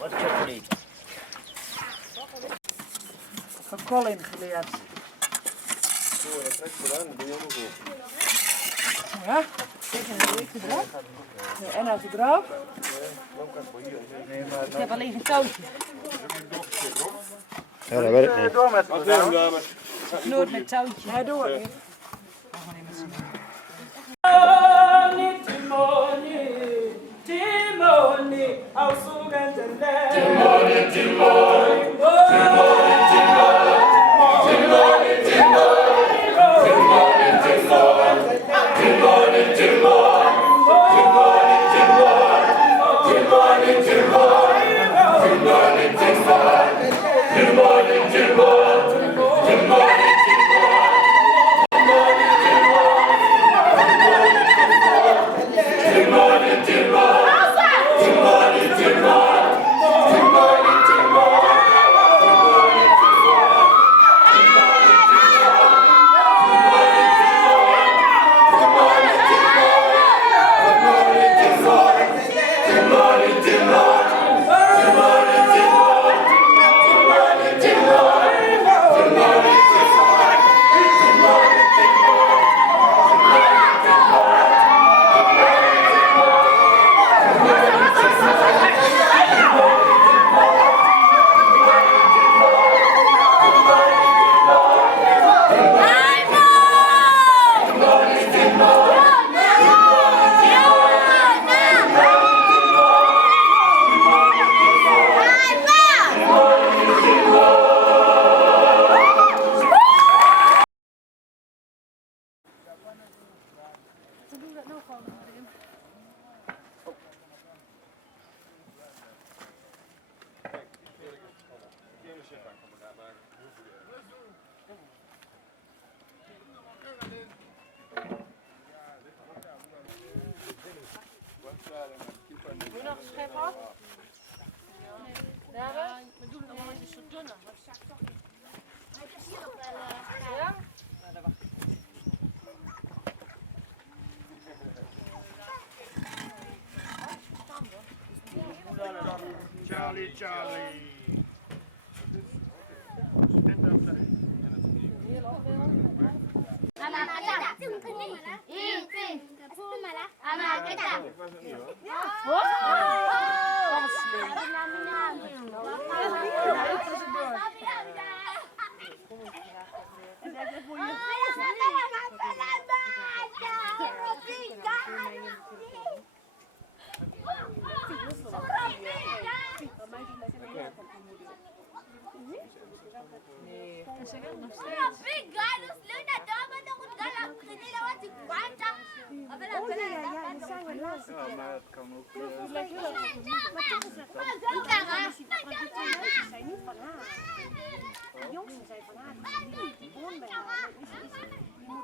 Wat chocolate? Van Colin geleerd. Zo, dat trek je aan, dat doe je ook op. Ja, even een weekje erop. En als het erop. Ik heb alleen een touwtje. Ja, dat werkt niet. Door met elkaar. Nooit met touwtje. Hij door. Moet je nog een schep af? Daar? We doen het nog een beetje zo dunner. Dat zakt toch niet. Ja? Nou, dat wacht ik. Charlie, Charlie. Ja, maar het kan ook. Ze zijn niet van haar. De jongsten zijn van haar. Die woont bij haar. Die moet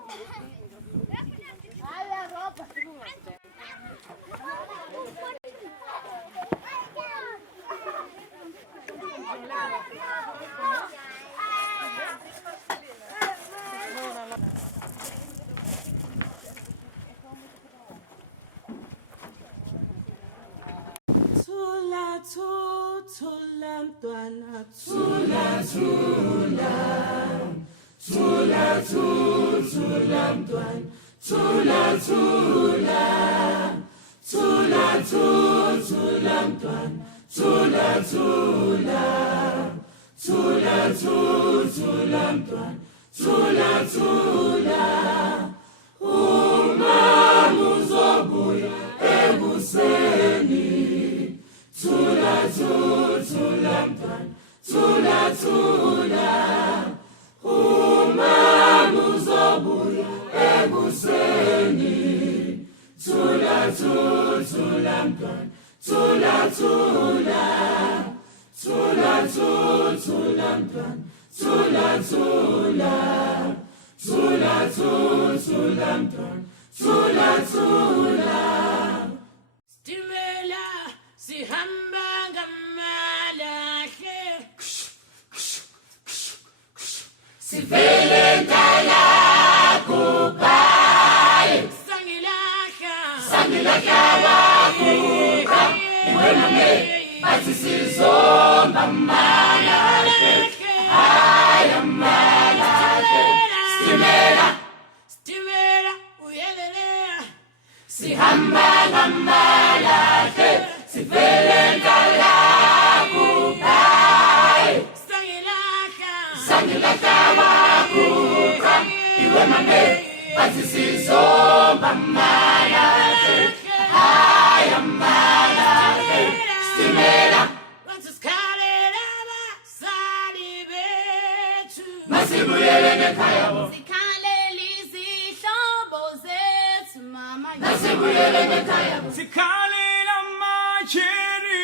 Sikhalela macheri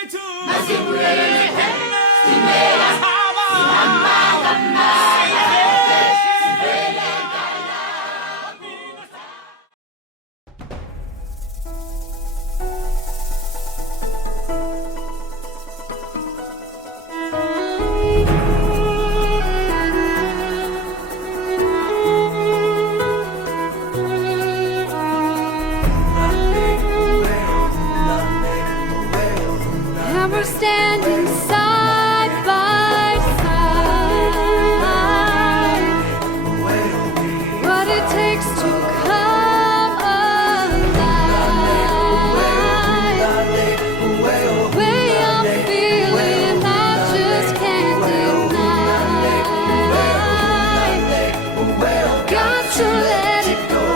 ethu And we're standing side by side. What it takes to come alive. Way I'm feeling, I just can't deny. Got to let it go.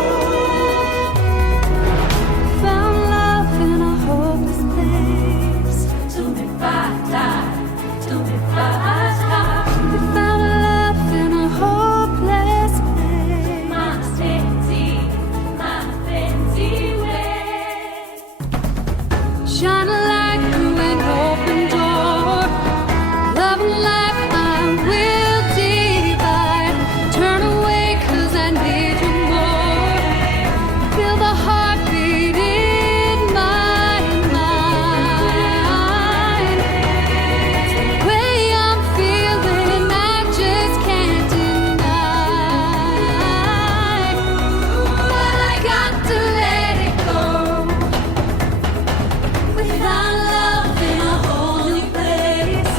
Found love in a hopeless place. We found love in a hopeless place. Shine a light through an open door. Love and life I will divide. Turn away 'cause I need you more. Feel the heartbeat in my mind. The way I'm feeling, I just can't deny. But I got to let it go. We found love in a whole new place.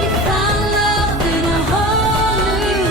We found love in a whole new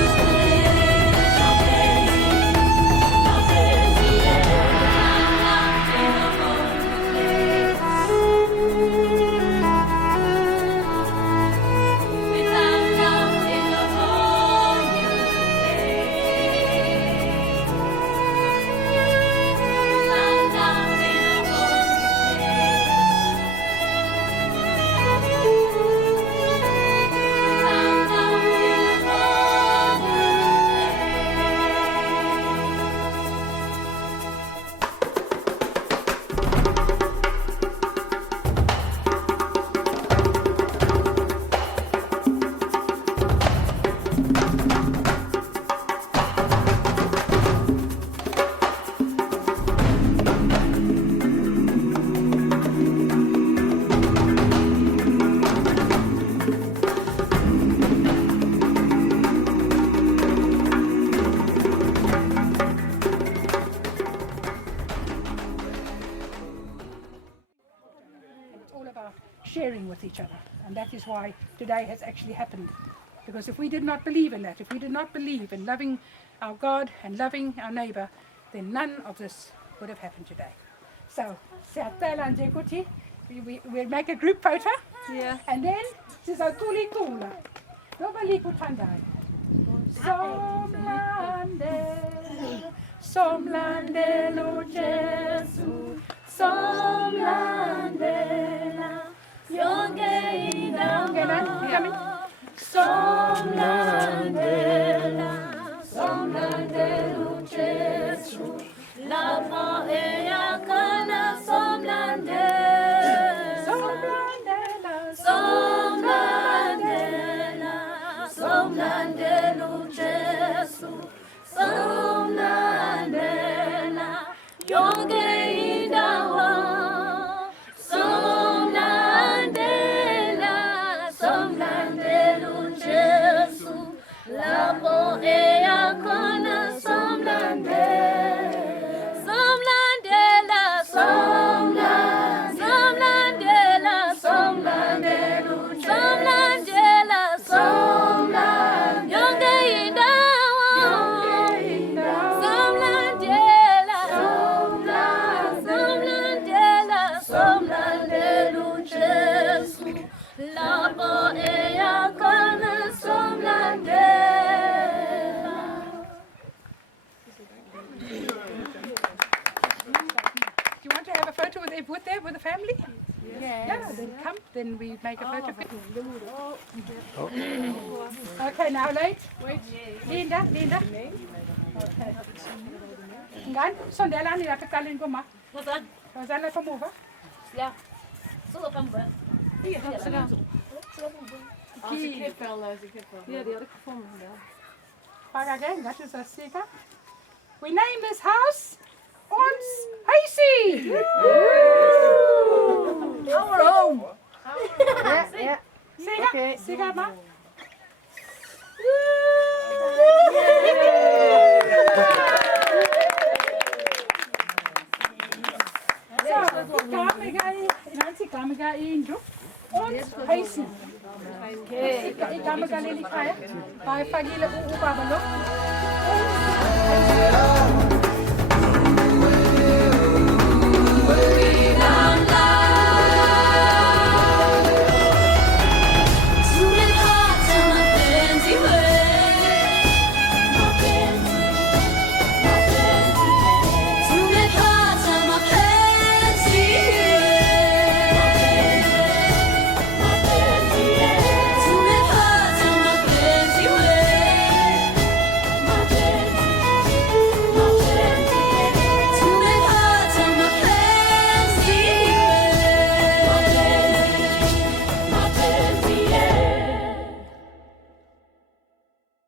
It's all about sharing with each other, and that is why today has actually happened. Because if we did not believe in that, if we did not believe in loving our God and loving our neighbor, then none of this would have happened today. So, Siatela and Jekuti, we'll make a group photo. Yeah. And then, Sizatuli Tula. Nobody kutandai. Somlandelo Jesu, Somlandela, Yonge Ina, Somlandela, Somlandelo Jesu, Lava Eakana, Somlandela, Somlandela, Somlandelo Jesu, Somlandela, with the family? Yeah, then come, then we make a photo. Okay, now wait. Linda. Okay. Ngan, sondela ni dapat kalin ko ma. Sondela come over. Ja. Zullen we hem bij? Hier, ga dan. Als ik kipvel. Ja, die had ik gevonden. Ja. Back again, that is a sticker. We name this house ons huisje. Our home. Ja. Sticker ma. Kami ga in ons huisje. Ik ga me gaan in die krijgen. Maar ik ga jullie ook